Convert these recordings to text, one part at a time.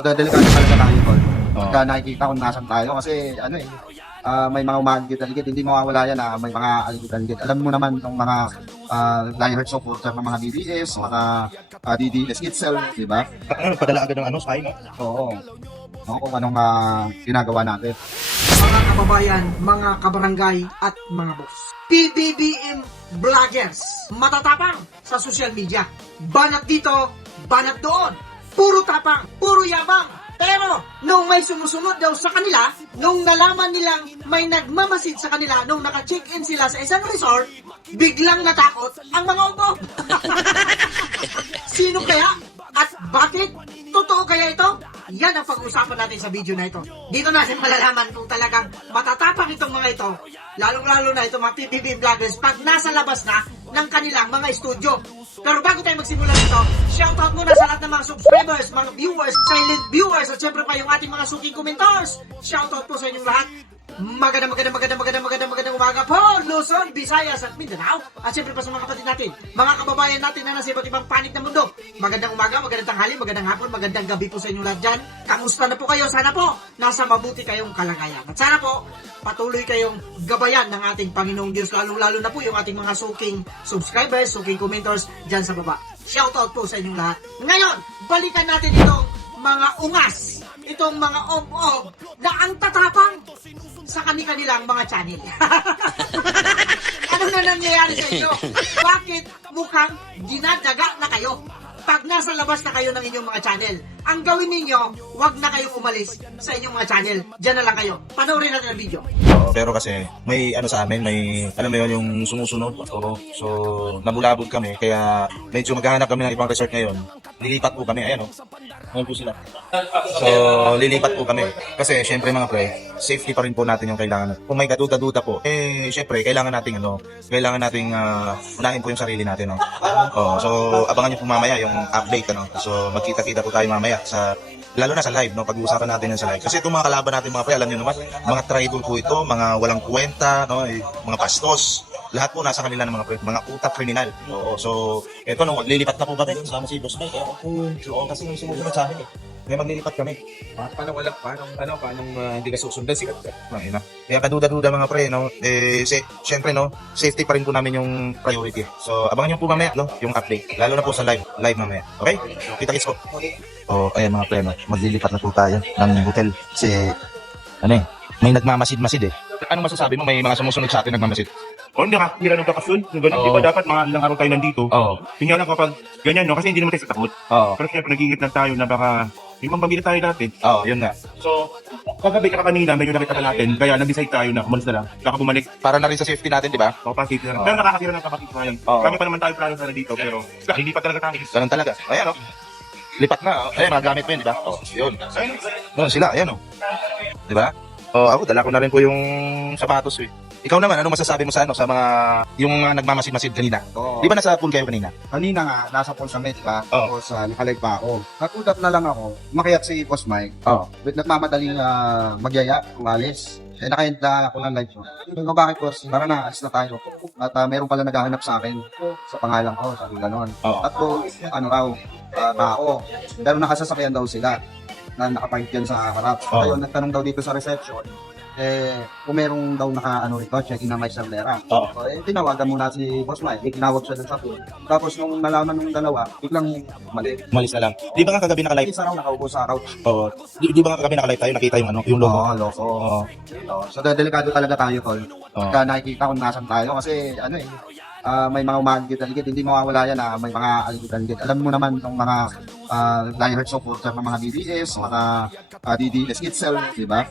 Delikado talaga tayo, Tol. Oo. Pagka nakikita kung nasan tayo kasi may mga umaligid-aligid, hindi mawawala yan na may mga aligid-aligid. Alam mo naman yung mga diehard supporter ng mga DDS, mga DDS itself, di ba? Padala agad ng spy, no? Oo. Oo, kung anong ginagawa natin. Mga kababayan, mga kabarangay at mga boss. PBBM vloggers, matatapang sa social media. Banat dito, banat doon. Puro tapang, puro yabang. Pero, nung may sumusunod daw sa kanila, nung nalaman nilang may nagmamasid sa kanila, nung naka-check-in sila sa isang resort, biglang natakot ang mga upo. Sino kaya? At bakit? Totoo kaya ito? Yan ang pag-uusapan natin sa video na ito. Dito natin malalaman kung talagang matatapang itong mga ito, lalong-lalo na itong mga PBB vloggers pag nasa labas na ng kanilang mga studio. Pero bago tayo magsimula nito, shoutout muna sa lahat ng mga subscribers, mga viewers, silent viewers, at syempre pa yung ating mga suking commenters. Shoutout po sa inyong lahat. Magandang umaga po, Luzon, Visayas at Mindanao. At syempre pa sa mga kapatid natin, mga kababayan natin na nasa iba't ibang panig ng mundo. Magandang umaga, magandang tanghali, magandang hapon, magandang gabi po sa inyong lahat dyan. Kamusta na po kayo? Sana po nasa mabuti kayong kalagayan. At sana po patuloy kayong gabayan ng ating Panginoong Diyos, lalo na po yung ating mga suking subscribers, suking commenters dyan sa baba. Shoutout po sa inyong lahat. Ngayon, balikan natin itong mga ungas, itong mga om-om na ang tatapang sa kanilang mga channel. Ano na nangyayari sa inyo? Bakit mukhang dinadaga na kayo? Pag nasa labas na kayo ng inyong mga channel, ang gawin ninyo, wag na kayong umalis sa inyong mga channel. Diyan na lang kayo. Panoorin natin ang video. Pero kasi may sa amin, may alam mo yun, yung sumusunod. So nabulabog kami, kaya medyo maghahanap kami ng ibang resort ngayon. Lilipat po kami, ayan o. Ayan po sila. So lilipat po kami. Kasi syempre mga pre, safety pa rin po natin yung kailangan. Kung may kaduda-duda po, syempre kailangan nating unahin po yung sarili natin. So abangan nyo po mamaya yung update. So magkita-kita po tayo mamaya lalo na sa live, pag-uusapan natin yan sa live. Kasi itong mga kalaban natin mga pre, alam nyo naman, mga tribal po ito, mga walang kwenta, mga pastos. Lahat po nasa kanila ng mga pre, mga utak kriminal. So ito nung maglilipat na po kami, sama si Boss Mike. Kasi yung sumusunod sa amin Kaya maglilipat kami. Paano hindi ka susundan sikat ka? Kaya kaduda-duda mga pre, syempre safety pa rin po namin yung priority. So abangan nyo po mamaya yung update, lalo na po sa live mamaya. Okay? Kita-kits po. Ayan mga pre, maglilipat na po tayo ng hotel. Kasi may nagmamasid-masid Ano masasabi mo, may mga sumusunod sa atin nagmamasid? Hindi ka nagkakasun. Di ba dapat mga ilang araw tayo nandito? Tingnan lang kapag ganyan, kasi hindi naman tayo sa takot. Pero syempre nagigit lang tayo na baka yung pamilya tayo natin. Yun nga. So, kagabi ka kanina, medyo nakita ka natin, kaya nag-decide tayo na umalis na lang. Baka bumalik. Para na rin sa safety natin, di ba? Pakasip na lang. Pero nakakasira ng kapatid tayo. Kami pa naman tayo plano sana dito, pero hindi pa talaga tayo. Ganun talaga. Ayan lipat na. Ayan, mga gamit mo yun, di ba? Yun. Sila, ayan Di ba? Ako, dala ko na rin po yung sapatos Ikaw naman, ano masasabi mo sa mga yung nagmamasid-masid kanina? Di ba nasa pool kayo kanina? Kanina nga, nasa pool sa Medka, Oo. tapos nakalag pa ako. Nakulat na lang ako, makiyat si Boss Mike. Nagmamadaling magyaya, umalis. Nakahanda ako ng live show. Sabi bakit boss? Tara na, alis na tayo. At meron pala naghahanap sa akin sa pangalan ko, sabi gano'n. At po, tao. Pero nakasasakyan daw sila na nakapark yan sa harap. Ngayon, nagtanong daw dito sa reception, kung merong daw check-in na may sandera. Tinawagan muna si Boss Mike, tinawag siya dun sa pool. Tapos nung nalaman nung dalawa, biglang mali. Malis na lang. Di ba nga kagabi naka-live? Isa raw nakaupo sa couch. Di ba nga kagabi naka-live tayo, nakita yung logo? Loko. So, delikado talaga tayo, Tol. Pagka nakikita kung nasan tayo, kasi may mga umaligid-aligid, hindi mawawala yan na may mga aligid-aligid. Alam mo naman yung mga diehard supporter ng mga DDS, mga DDS itself, di ba?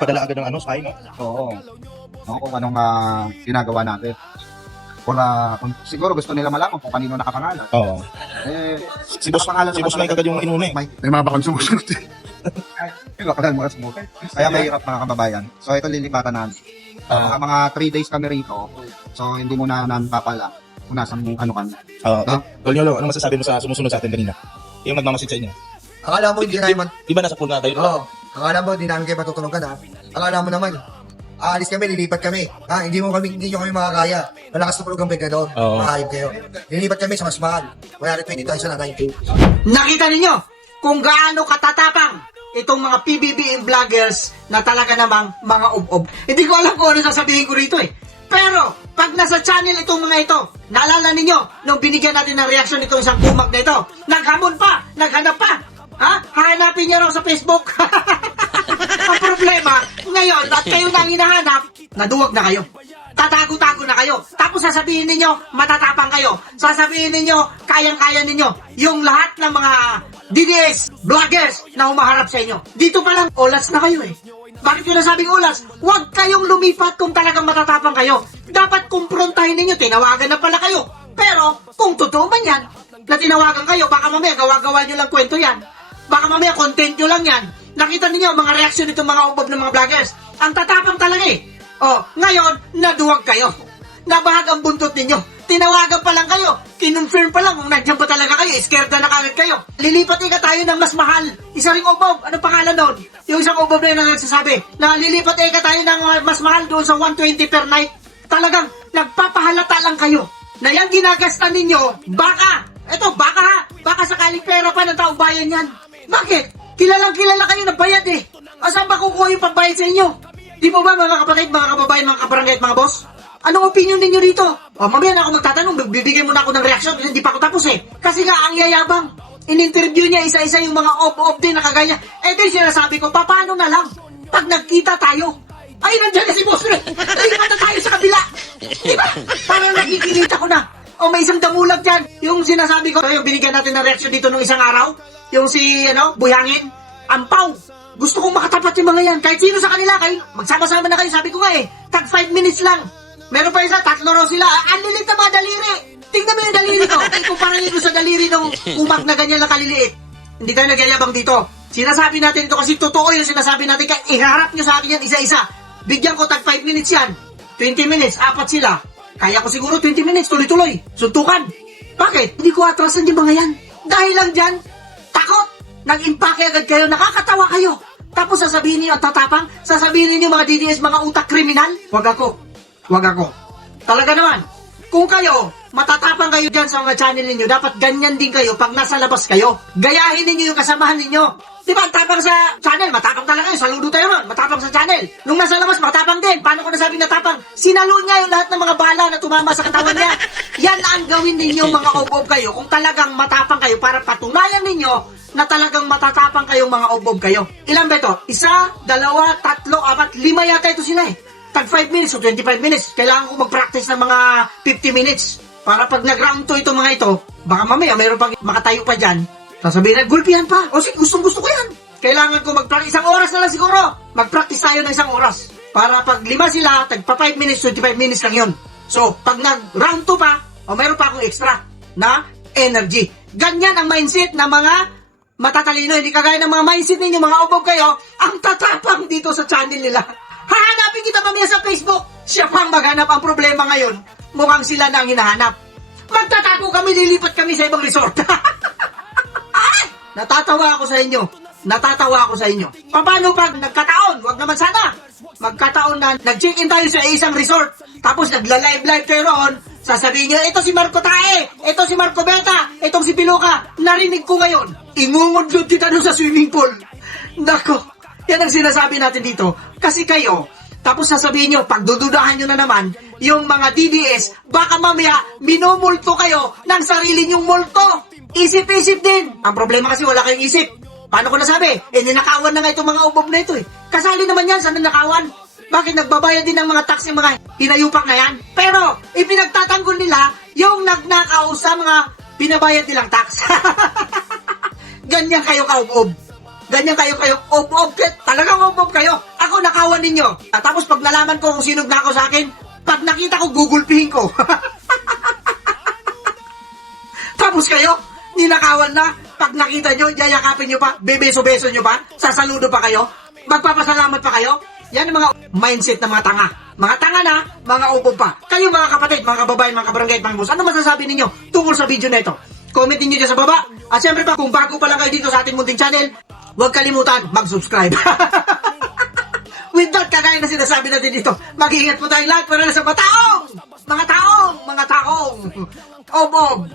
Padala agad ng spy, no? Oo. Kung anong ginagawa natin. Kung siguro gusto nila malaman kung kanino nakapangalan. Si Boss Mike agad yung inuna May mga bakang sumusunod Kaya mahirap mga kababayan. So ito lilipatan namin. Mga 3 days kami rito. So hindi mo na napapala kung nasan ano kami. Tolnyolo, ano masasabi mo sa sumusunod sa atin kanina? Yung nagmamasid sa inyo? Akala mo hindi naman. Di ba nasa pool na tayo? Akala mo hindi namin kayo matutulungan Akala mo naman. Aalis kami, lilipat kami. Hindi nyo kami makakaya. Malakas na pulugang bigla doon. Mahayop kayo. Lilipat kami sa mas mahal. 20,000 na 90. Nakita ninyo? kung gaano katatapang itong mga PBBM vloggers na talaga namang mga ob-ob. Hindi ko alam kung ano sasabihin ko rito eh. Pero, pag nasa channel itong mga ito, naalala ninyo, nung binigyan natin ng reaksyon itong isang kumag na ito, naghamon pa, naghanap pa. Ha? Hahanapin niya raw sa Facebook. Ang problema, ngayon, at kayo na ang hinahanap, naduwag na kayo. Tatago-tago na kayo. Tapos sasabihin ninyo, matatapang kayo. Sasabihin ninyo, kayang-kaya ninyo. Yung lahat ng mga DDS, vloggers na humaharap sa inyo. Dito pa lang, olas na kayo eh. Bakit ko nasabing olas? Huwag kayong lumipat kung talagang matatapang kayo. Dapat kumprontahin ninyo, tinawagan na pala kayo. Pero, kung totoo man yan, na tinawagan kayo, baka mamaya gawa-gawa nyo lang kwento yan. Baka mamaya content nyo lang yan. Nakita ninyo mga reaksyon nitong mga ubob ng mga vloggers. Ang tatapang talaga eh. Oh, ngayon, naduwag kayo. Nabahag ang buntot ninyo. Tinawagan pa lang kayo. Kinonfirm pa lang kung nandiyan ba talaga kayo. Scared na kagad kayo. Lilipat ika tayo ng mas mahal. Isa ring ubob. Ano pangalan doon? Yung isang ubob na yun ang nagsasabi na lilipat ika tayo ng mas mahal doon sa 120 per night. Talagang nagpapahalata lang kayo na yung ginagasta ninyo, baka. Eto, baka ha. Baka sakaling pera pa ng taong bayan yan. Bakit? Kilalang kilala kayo na bayad eh. Asan ba kukuha yung pambayad sa inyo? Di po ba mga kapatid, mga kababayan, mga kabarangay at mga boss? Anong opinion ninyo rito? O, mamaya na ako magtatanong, bibigyan mo na ako ng reaksyon, hindi pa ako tapos eh. Kasi nga, ang yayabang. In-interview niya isa-isa yung mga op-op din na kagaya. Eh, di sinasabi ko, paano na lang? Pag nagkita tayo, ay, nandiyan na si Boss Ray. Lipat na tayo sa kabila. Diba? Parang nakikilita ko na. O, may isang damulag dyan. Yung sinasabi ko, yung binigyan natin ng reaksyon dito nung isang araw. Yung si, Buyangin. Ampaw. Gusto kong makatapat yung mga yan. Kahit sino sa kanila, kayo, magsama-sama na kayo. Sabi ko nga eh, tag 5 minutes lang. Meron pa isa, 3 raw sila. Ang lilit na mga daliri. Tingnan mo yung daliri ko. Ikumpara nyo sa daliri ng umak na ganyan lang kaliliit. Hindi tayo nagyayabang dito. Sinasabi natin ito kasi totoo yung sinasabi natin. Kaya iharap nyo sa akin yan isa-isa. Bigyan ko tag 5 minutes yan. 20 minutes, 4 sila. Kaya ko siguro 20 minutes, tuloy-tuloy. Suntukan. Bakit? Hindi ko atrasan yung mga yan. Dahil lang dyan, takot. Nag-impake agad kayo, nakakatawa kayo. Tapos sasabihin niyo ang tatapang, sasabihin niyo mga DDS, mga utak kriminal. Wag ako. Talaga naman. Kung kayo, matatapang kayo dyan sa mga channel ninyo, dapat ganyan din kayo pag nasa labas kayo. Gayahin ninyo yung kasamahan ninyo. Di ba, tapang sa channel, matapang talaga kayo. Saludo tayo ron, matapang sa channel. Nung nasa labas, matapang din. Paano ko nasabing natapang? Sinalo niya yung lahat ng mga bala na tumama sa katawan niya. Yan ang gawin ninyo mga obob kayo. Kung talagang matapang kayo para patunayan ninyo na talagang matatapang kayong mga obob kayo. Ilan ba ito? 1, 2, 3, 4, 5 yata ito sila eh. Tag 5 minutes o 25 minutes. Kailangan ko mag-practice ng mga 50 minutes. Para pag nag-round 2 itong mga ito, baka mamaya mayroon pang makatayo pa dyan. Sasabihin na, gulpihan pa. O sige, gustong-gusto ko yan. Kailangan ko mag-practice. 1 oras na lang siguro. Mag-practice tayo ng 1 oras. Para pag 5 sila, tag pa 5 minutes, 25 minutes lang yun. So, pag nag-round 2 pa, o mayroon pa akong extra na energy. Ganyan ang mindset ng mga matatalino. Hindi kagaya ng mga mindset ninyo, mga ubob kayo, ang tatapang dito sa channel nila. Hahanapin kita mamaya sa Facebook. Siya pang maghanap. Ang problema ngayon, mukhang sila na ang hinahanap. Magtatago kami, lilipat kami sa ibang resort. Ay! Natatawa ako sa inyo. Paano pag nagkataon? Wag naman sana. Magkataon na nag-check-in tayo sa isang resort. Tapos nagla-live kayo roon. Sasabihin nyo, ito si Marco Tae, ito si Marco Beta, itong si Piluka. Narinig ko ngayon. Ingungudlod kita doon sa swimming pool. Nako. Yan ang sinasabi natin dito. Kasi kayo, tapos sasabihin nyo, pagdududahan nyo na naman, yung mga DDS, baka mamaya, minumulto kayo ng sarili nyong multo. Isip-isip din. Ang problema kasi wala kayong isip. Paano ko nasabi? Ninakawan na nga itong mga ubob na ito eh. Kasali naman yan sa ninakawan. Bakit nagbabayad din ng mga tax yung mga hinayupak na yan? Pero, ipinagtatanggol nila yung nagnakaw sa mga binabayad nilang tax. Ganyan kayo ka-ubob. Ganyan kayo ob-ob, talagang ob-ob kayo. Ako nakawan ninyo. Tapos pag nalaman ko kung sino nakaw sa akin, pag nakita ko, gugulpihin ko. Tapos kayo, ninakawan na, pag nakita nyo, yayakapin nyo pa, bebeso-beso nyo pa, sasaludo pa kayo, magpapasalamat pa kayo. Yan ang mga mindset ng mga tanga. Mga tanga na, mga ob-ob pa. Kayo mga kapatid, mga kababayan, mga kabarangay, mga boss, ano masasabi ninyo tungkol sa video na ito? Comment ninyo dyan sa baba. At syempre pa, kung bago pa lang kayo dito sa ating munting channel, huwag kalimutan mag-subscribe. With that, kagaya na sinasabi natin dito, mag-iingat po tayong lahat para na sa mga taong, ob-ob.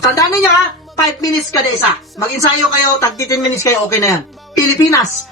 Tandaan ninyo ha, 5 minutes kada isa. Mag-ensayo kayo, tag 10 minutes kayo, okay na yan. Pilipinas,